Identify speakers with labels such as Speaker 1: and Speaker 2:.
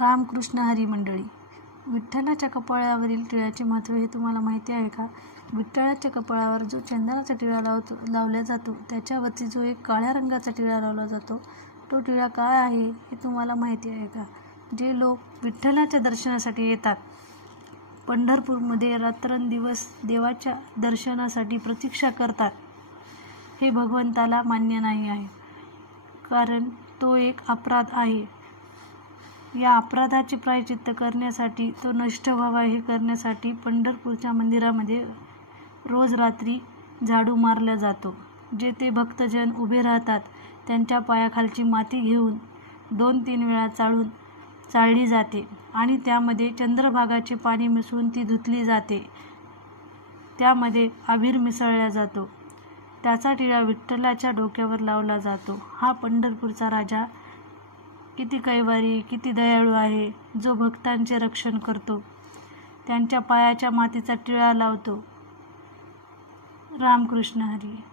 Speaker 1: रामकृष्ण हरी मंडळी विठ्ठलाच्या कपाळावरील टिळ्याचे महत्त्व हे तुम्हाला माहिती आहे का? विठ्ठलाच्या कपाळावर जो चंदनाचा टिळा लावतो लावला जातो त्याच्यावरती जो एक काळ्या रंगाचा टिळा लावला जातो तो टिळा काय आहे हे तुम्हाला माहिती आहे का? जे लोक विठ्ठलाच्या दर्शनासाठी येतात. पंढरपूरमध्ये रात्रंदिवस देवाच्या दर्शनासाठी प्रतीक्षा करतात. हे भगवंताला मान्य नाही आहे. कारण तो एक अपराध आहे. या अपराधाचे प्रायचित्त करण्यासाठी तो नष्ट व्हावा हे करण्यासाठी पंढरपूरच्या मंदिरामध्ये रोज रात्री झाडू मारला जातो जेथे भक्तजन उभे राहतात त्यांच्या पायाखालची माती घेऊन दोन तीन वेळा चाळून चाळली जाते आणि त्यामध्ये चंद्रभागाचे पाणी मिसळून ती धुतली जाते. त्यामध्ये आभीर मिसळला जातो. त्याचा टिळा विठ्ठलाच्या डोक्यावर लावला जातो. हा पंढरपूरचा राजा किती कैवारी किती दयाळू आहे जो भक्तांचे रक्षण करतो. त्यांच्या पायाच्या मातीचा टिळा लावतो. रामकृष्ण हरी.